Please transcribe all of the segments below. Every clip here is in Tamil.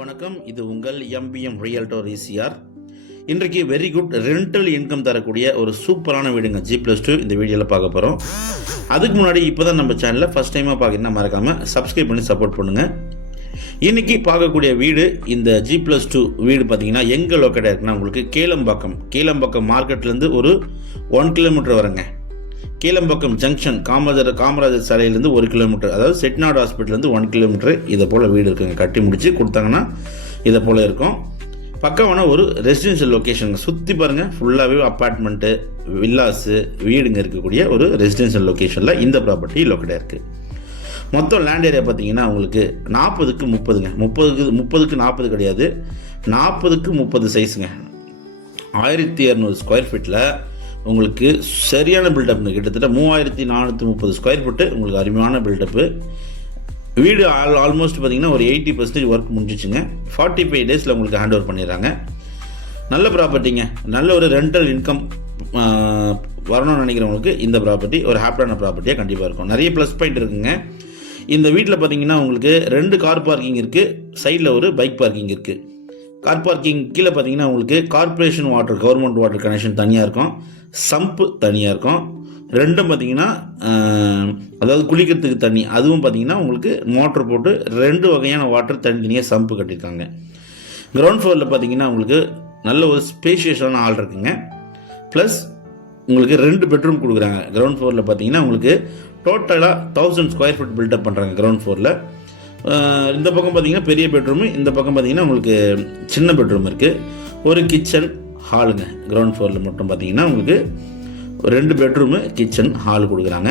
வணக்கம். இது உங்கள் எம்பிஎம் ரியல்டர் ஈசிஆர். இன்றைக்கு வெரி குட் ரெண்டல் இன்கம் தரக்கூடிய ஒரு சூப்பரான வீடுங்க G+2 இந்த வீடியோவில் பார்க்க போகிறோம். அதுக்கு முன்னாடி இப்போ தான் நம்ம சேனலில் ஃபஸ்ட் டைமாக பார்க்குறீங்கன்னா மறக்காமல் சப்ஸ்கிரைப் பண்ணி சப்போர்ட் பண்ணுங்கள். இன்றைக்கி பார்க்கக்கூடிய வீடு இந்த G+2 வீடு பார்த்தீங்கன்னா எங்கே லொக்கேட்டாக இருக்குன்னா உங்களுக்கு கேளம்பாக்கம் மார்க்கெட்லேருந்து ஒரு 1 கிலோமீட்டர் வருங்க. கேளம்பாக்கம் ஜங்ஷன் காமராஜர் சாலையிலேருந்து 1 கிலோமீட்டர், அதாவது செட்டிநாடு ஹாஸ்பிட்டல்லேருந்து 1 கிலோமீட்டர் இதை போல் வீடு இருக்குங்க. கட்டி முடித்து கொடுத்தாங்கன்னா இதை போல் இருக்கும். பக்கமான ஒரு ரெசிடென்ஷியல் லொக்கேஷனுங்க. சுற்றி பாருங்கள், ஃபுல்லாகவே அப்பார்ட்மெண்ட்டு வில்லாஸு வீடுங்க இருக்கக்கூடிய ஒரு ரெசிடென்ஷியல் லொக்கேஷனில் இந்த ப்ராப்பர்ட்டி லொக்கேட்டாக இருக்குது. மொத்தம் லேண்ட் ஏரியா பார்த்தீங்கன்னா உங்களுக்கு 40க்கு 30ங்க. 30க்கு 40 கிடையாது, 40க்கு 30 சைஸுங்க. 1200 ஸ்கொயர் ஃபீட்டில் உங்களுக்கு சரியான பில்டப்ங்க. கிட்டத்தட்ட 3430 ஸ்கொயர் ஃபீட்டு உங்களுக்கு அருமையான பில்டப்பு. வீடு ஆல்மோஸ்ட் பார்த்தீங்கன்னா ஒரு 80% ஒர்க் முடிஞ்சிச்சுங்க. 45 டேஸில் உங்களுக்கு ஹேண்ட் ஓவர் பண்ணிடுறாங்க. நல்ல ப்ராப்பர்ட்டிங்க. நல்ல ஒரு ரெண்டல் இன்கம் வரணும்னு நினைக்கிறவங்களுக்கு இந்த ப்ராப்பர்ட்டி ஒரு ஹாப்பியான ப்ராப்பர்ட்டியாக கண்டிப்பாக இருக்கும். நிறைய ப்ளஸ் பாயிண்ட் இருக்குங்க. இந்த வீட்டில் பார்த்தீங்கன்னா உங்களுக்கு 2 கார் பார்க்கிங் இருக்குது, சைடில் ஒரு பைக் பார்க்கிங் இருக்குது. கார் பார்க்கிங் கீழே பார்த்தீங்கன்னா உங்களுக்கு corporation water, government water connection தனியாக இருக்கும், சம்பு தனியாக இருக்கும். ரெண்டும் பார்த்தீங்கன்னா அதாவது குளிக்கிறதுக்கு தண்ணி, அதுவும் பார்த்தீங்கன்னா உங்களுக்கு மோட்டர் போட்டு 2 வகையான வாட்டர் தனித்தனியாக சம்பு கட்டியிருக்காங்க. கிரவுண்ட் ஃப்ளோரில் பார்த்தீங்கன்னா உங்களுக்கு நல்ல ஒரு ஸ்பேஷியஸான ஹால் இருக்குங்க. ப்ளஸ் உங்களுக்கு 2 பெட்ரூம் கொடுக்குறாங்க. கிரவுண்ட் ஃப்ளோரில் பார்த்தீங்கன்னா உங்களுக்கு டோட்டலாக 1000 ஸ்கொயர் ஃபீட் பில்டப் பண்ணுறாங்க கிரவுண்ட் ஃப்ளோரில். இந்த பக்கம் பார்த்தீங்கன்னா பெரிய பெட்ரூமு, இந்த பக்கம் பார்த்தீங்கன்னா உங்களுக்கு சின்ன பெட்ரூம் இருக்குது. ஒரு கிச்சன் ஹாலுங்க. கிரவுண்ட் ஃப்ளோரில் மட்டும் பார்த்தீங்கன்னா உங்களுக்கு 2 பெட்ரூமு கிச்சன் ஹால் கொடுக்குறாங்க.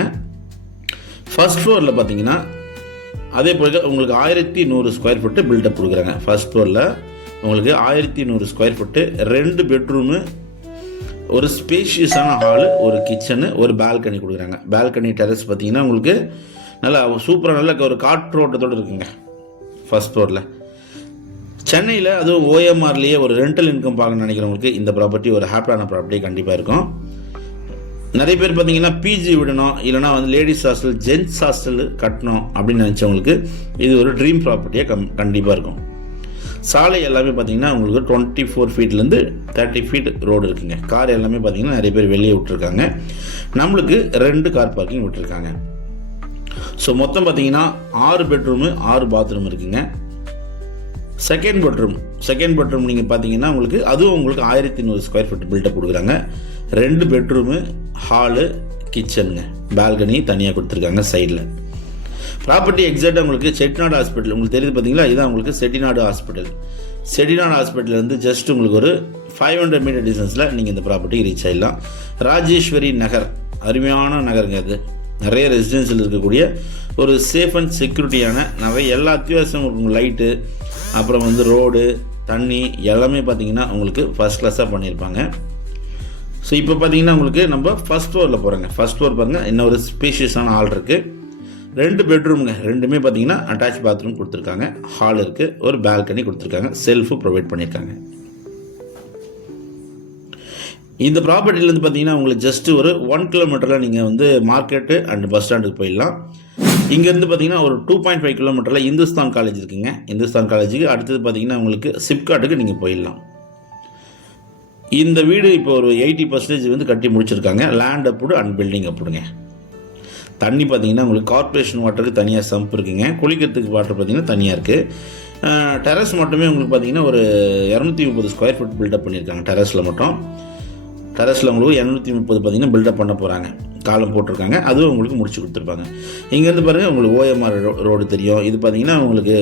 ஃபர்ஸ்ட் ஃப்ளோரில் பார்த்தீங்கன்னா அதே போல் உங்களுக்கு 1100 ஸ்கொயர் ஃபீட்டு பில்டப் கொடுக்குறாங்க. ஃபர்ஸ்ட் ஃப்ளோரில் உங்களுக்கு 1100 ஸ்கொயர் ஃபீட்டு, 2 பெட்ரூமு, ஒரு ஸ்பேஷியஸான ஹாலு, ஒரு கிச்சனு, ஒரு பால்கனி கொடுக்குறாங்க. பால்கனி டெரஸ் பார்த்தீங்கன்னா உங்களுக்கு நல்லா சூப்பராக நல்ல ஒரு காற்றோட்டத்தோடு இருக்குங்க. ஃபர்ஸ்ட் ஃப்ளோரில் சென்னையில் அதுவும் ஓஎம்ஆர்லேயே ஒரு ரெண்டல் இன்கம் பார்க்கணும்னு நினைக்கிறவங்களுக்கு இந்த ப்ராப்பர்ட்டி ஒரு ஹாப்பியான ப்ராப்பர்ட்டி கண்டிப்பாக இருக்கும். நிறைய பேர் பார்த்தீங்கன்னா பிஜி விடணும், இல்லைனா வந்து லேடிஸ் ஹாஸ்டல் ஜென்ட்ஸ் ஹாஸ்டல் கட்டணும் அப்படின்னு நினச்சவங்களுக்கு இது ஒரு ட்ரீம் ப்ராப்பர்ட்டியாக கண்டிப்பாக இருக்கும். சாலை எல்லாமே பார்த்தீங்கன்னா உங்களுக்கு 24 ஃபீட்லேருந்து 30 ஃபீட் ரோடு இருக்குங்க. கார் எல்லாமே பார்த்தீங்கன்னா நிறைய பேர் வெளியே விட்டுருக்காங்க. நம்மளுக்கு 2 கார் பார்க்கிங் விட்டுருக்காங்க. ஸோ மொத்தம் பார்த்தீங்கன்னா 6 பெட்ரூமு 6 பாத்ரூம் இருக்குங்க. செகண்ட் பெட்ரூம் நீங்கள் பார்த்தீங்கன்னா உங்களுக்கு அதுவும் உங்களுக்கு 1100 ஸ்கொயர் ஃபீட் பில்டப் கொடுக்குறாங்க. 2 பெட்ரூமு, ஹாலு, கிச்சனுங்க, பால்கனி தனியாக கொடுத்துருக்காங்க சைடில். ப்ராப்பர்ட்டி எக்ஸாக்டாக உங்களுக்கு செட்டிநாடு ஹாஸ்பிட்டல் உங்களுக்கு தெரியுது பார்த்தீங்களா, இதுதான் உங்களுக்கு செட்டிநாடு ஹாஸ்பிட்டல்லேருந்து ஜஸ்ட் உங்களுக்கு ஒரு 500 மீட்டர் டிஸ்டன்ஸில் நீங்கள் இந்த ப்ராப்பர்ட்டி ரீச் ஆகிடலாம். ராஜேஸ்வரி நகர் அருமையான நகருங்க. அது நிறைய ரெசிடென்சியல் இருக்கக்கூடிய ஒரு சேஃப் அண்ட் செக்யூரிட்டியான நிறைய எல்லா அத்தியாவசியம் உங்களுக்கு லைட்டு, அப்புறம் வந்து ரோடு, தண்ணி எல்லாமே பார்த்தீங்கன்னா உங்களுக்கு ஃபஸ்ட் கிளாஸாக பண்ணியிருப்பாங்க. ஸோ இப்போ பார்த்தீங்கன்னா உங்களுக்கு நம்ம ஃபஸ்ட் ஃப்ளோரில் போகிறோங்க. ஃபஸ்ட் ஃப்ளோர் பாருங்கள், இன்னும் ஒரு ஸ்பேஷியஸான ஹால் இருக்குது. 2 பெட்ரூமுங்க, 2மே பார்த்தீங்கன்னா அட்டாச் பாத்ரூம் கொடுத்துருக்காங்க. ஹால் இருக்குது, ஒரு பால்கனி கொடுத்துருக்காங்க, செல்ஃபு ப்ரொவைட் பண்ணியிருக்காங்க. இந்த ப்ராப்பர்ட்டிலேருந்து பார்த்தீங்கன்னா உங்களுக்கு ஜஸ்ட்டு ஒரு 1 கிலோமீட்டரில் நீங்கள் வந்து மார்க்கெட்டு அண்ட் பஸ் ஸ்டாண்டுக்கு போயிடலாம். இங்கேருந்து பார்த்தீங்கன்னா ஒரு 2.5 கிலோமீட்டரில் இந்துஸ்தான் காலேஜ் இருக்குங்க. இந்துஸ்தான் காலேஜுக்கு அடுத்தது பார்த்தீங்கன்னா உங்களுக்கு சிப்காட்டுக்கு நீங்கள் போயிடலாம். இந்த வீடு இப்போ ஒரு 80% வந்து கட்டி முடிச்சிருக்காங்க. லேண்ட் அப்ரூவ்டு அண்ட் பில்டிங் அப்ரூவ்டுங்க. தண்ணி பார்த்தீங்கன்னா உங்களுக்கு கார்பரேஷன் வாட்டருக்கு தனியாக சம்ப் இருக்குங்க. குளிக்கிறதுக்கு வாட்டர் பார்த்தீங்கன்னா தனியாக இருக்குது. டெரஸ் மட்டுமே உங்களுக்கு பார்த்தீங்கன்னா ஒரு 230 ஸ்கொயர் ஃபீட் பில்டப் பண்ணியிருக்காங்க. டெரஸில் உங்களுக்கு 230 பார்த்தீங்கன்னா பில்டப் பண்ண போகிறாங்க. காலம் போட்டிருக்காங்க, அதுவும் உங்களுக்கு முடிச்சு கொடுத்துருப்பாங்க. இங்கேருந்து பாருங்கள் உங்களுக்கு ஓஎம்ஆர் ரோடு தெரியும். இது பார்த்தீங்கன்னா உங்களுக்கு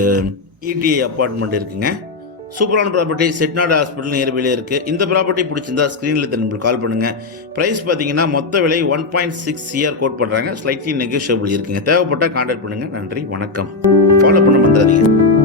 இடிஐ அப்பார்ட்மெண்ட் இருக்குங்க. சூப்பரான ப்ராப்பர்ட்டி செட்டிநாடு ஹாஸ்பிட்டல் நியர்பையிலே இருக்குது. இந்த ப்ராப்பர்ட்டி பிடிச்சிருந்தா ஸ்க்ரீனில் நம்மளுக்கு கால் பண்ணுங்கள். ப்ரைஸ் பார்த்தீங்கன்னா மொத்த விலை 1.6 CR கோட் பண்ணுறாங்க. ஸ்லைட்லி நெகோஷியபிள் இருக்குங்க. தேவைப்பட்டால் கான்டாக்ட் பண்ணுங்கள். நன்றி, வணக்கம். ஃபாலோ பண்ண மறந்துடாதீங்க.